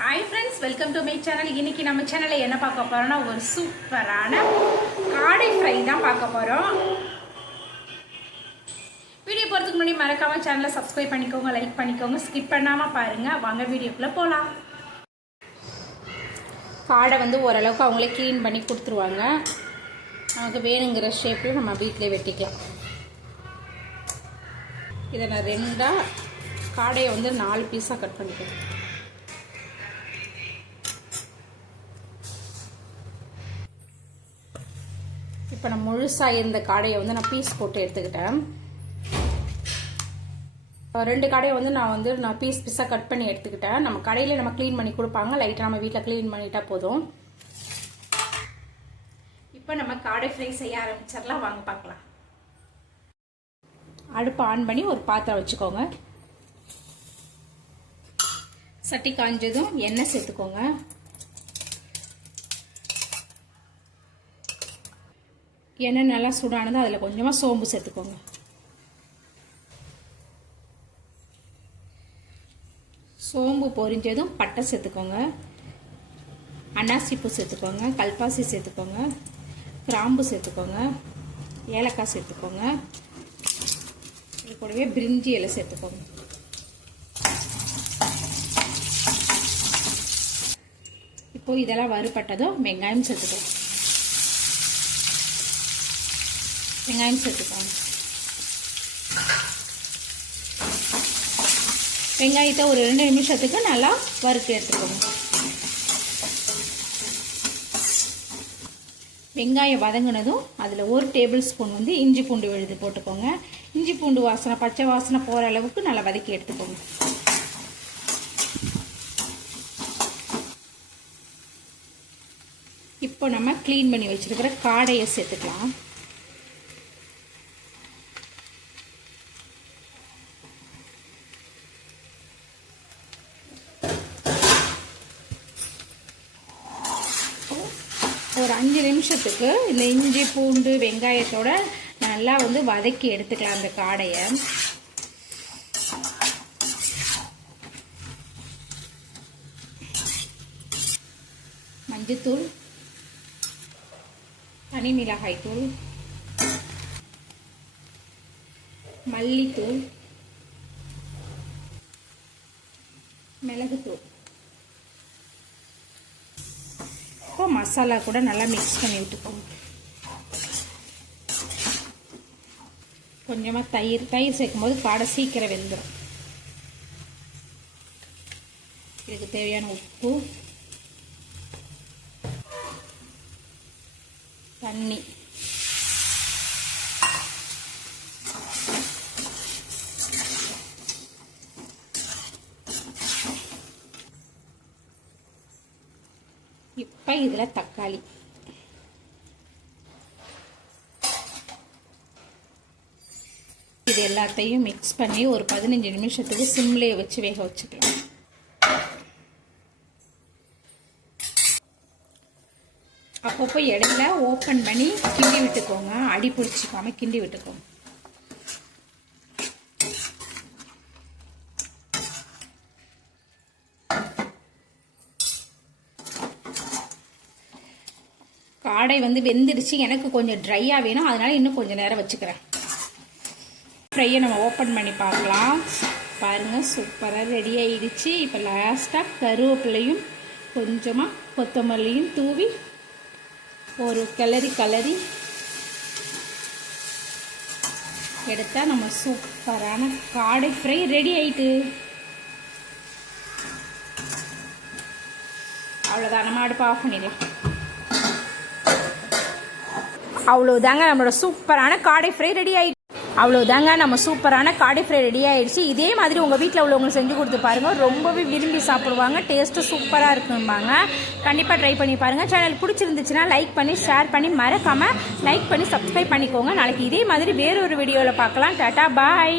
Hi friends, welcome to my channel. இன்றைக்கி நம்ம சேனலில் என்ன பார்க்க போகிறோம்னா ஒரு சூப்பரான காடை ஃப்ரை தான் பார்க்க போகிறோம். வீடியோ போகிறதுக்கு முன்னாடி மறக்காமல் சேனலை சப்ஸ்கிரைப் பண்ணிக்கோங்க, லைக் பண்ணிக்கோங்க, ஸ்கிப் பண்ணாமல் பாருங்கள். வாங்க வீடியோக்குள்ளே போகலாம். காடை ஓரளவுக்கு அவங்களே க்ளீன் பண்ணி கொடுத்துருவாங்க. நமக்கு வேணுங்கிற ஷேப்பில் நம்ம வீட்டிலே வெட்டிக்கலாம். இதை நான் ரெண்டாக காடையை 4 பீஸாக கட் பண்ணிக்கிறேன். இப்போ நான் முழுசாக இருந்த காடையை நான் பீஸ் போட்டு எடுத்துக்கிட்டேன். 2 காடையை நான் பீஸ் பீஸாக கட் பண்ணி எடுத்துக்கிட்டேன். நம்ம கடையில் நம்ம க்ளீன் பண்ணி கொடுப்பாங்க. லைட்டாக நம்ம வீட்டில் க்ளீன் பண்ணிட்டா போதும். இப்போ நம்ம காடை ஃப்ரை செய்ய ஆரம்பிச்சிடலாம். வாங்க பார்க்கலாம். அடுப்பு ஆன் பண்ணி ஒரு பாத்திரம் வச்சுக்கோங்க. சட்டி காஞ்சதும் எண்ணெய் சேர்த்துக்கோங்க. எண்ணெய் நல்லா சூடானது அதில் கொஞ்சமாக சோம்பு சேர்த்துக்கோங்க. சோம்பு பொரிஞ்சதும் பட்டை சேர்த்துக்கோங்க. அன்னாசிப்பூ சேர்த்துக்கோங்க. கல்பாசி சேர்த்துக்கோங்க. கிராம்பு சேர்த்துக்கோங்க. ஏலக்காய் சேர்த்துக்கோங்க. இது கூடவே பிரிஞ்சி இலை சேர்த்துக்கோங்க. இப்போ இதெல்லாம் வறுபட்டதும் வெங்காயம் சேர்த்துக்கோங்க. வெங்காயத்தை ஒரு 2 நிமிஷத்துக்கு நல்லா வறுத்து எடுத்துக்கோங்க. வெங்காயம் வதங்கினதும் அதில் 1 டேபிள் ஸ்பூன் இஞ்சி பூண்டு விழுது போட்டுக்கோங்க. இஞ்சி பூண்டு வாசனை, பச்சை வாசனை போகிற அளவுக்கு நல்லா வதக்கி எடுத்துக்கோங்க. இப்போ நம்ம க்ளீன் பண்ணி வச்சிருக்கிற காடையை சேர்த்துக்கலாம். ஒரு 5 நிமிஷத்துக்கு இந்த இஞ்சி பூண்டு வெங்காயத்தோட நல்லா வதக்கி எடுத்துக்கலாம் அந்த காடையை. மஞ்சத்தூள், தனி மிளகாய் தூள், மல்லித்தூள், மிளகுத்தூள், இப்போ மசாலா கூட நல்லா மிக்ஸ் பண்ணி விட்டுக்கோங்க. கொஞ்சமாக தயிர் சேர்க்கும்போது காடை சீக்கிரம் வெந்துடும். இதுக்கு தேவையான உப்பு, தண்ணி, இப்போ இதில் தக்காளி, இது எல்லாத்தையும் மிக்ஸ் பண்ணி ஒரு 15 நிமிஷத்துக்கு சிம்லேயே வச்சு வேக வச்சுக்கலாம். அப்பப்போ இடையில ஓப்பன் பண்ணி கிண்டி விட்டுக்கோங்க. அடி பிடிச்சிக்காம கிண்டி விட்டுக்கோங்க. காடை வெந்துடுச்சு. எனக்கு கொஞ்சம் ட்ரையாக வேணும், அதனால இன்னும் கொஞ்சம் நேரம் வச்சுக்கிறேன். ஃப்ரையை நம்ம ஓப்பன் பண்ணி பார்க்கலாம். பாருங்கள், சூப்பராக ரெடி ஆகிடுச்சு. இப்போ லாஸ்ட்டாக கருவேப்பிலையும் கொஞ்சமாக கொத்தமல்லியும் தூவி ஒரு கிளறி எடுத்தால் நம்ம சூப்பரான காடை ஃப்ரை ரெடி ஆயிட்டு. அவ்வளோதான், நம்ம அடுப்பு ஆஃப் பண்ணிடலாம். அவ்வளோதாங்க, நம்மளோட சூப்பரான காடை ஃப்ரை ரெடி ஆயிடுச்சு. இதே மாதிரி உங்கள் வீட்டில் உள்ளவங்களுக்கு செஞ்சு கொடுத்து பாருங்கள். ரொம்பவே விரும்பி சாப்பிடுவாங்க. டேஸ்ட்டு சூப்பராக இருக்கும்பாங்க. கண்டிப்பாக ட்ரை பண்ணி பாருங்கள். சேனல் பிடிச்சிருந்துச்சுன்னா லைக் பண்ணி ஷேர் பண்ணி மறக்காமல் லைக் பண்ணி சப்ஸ்கிரைப் பண்ணிக்கோங்க. நாளைக்கு இதே மாதிரி வேறொரு வீடியோவில் பார்க்கலாம். டாட்டா, பாய்.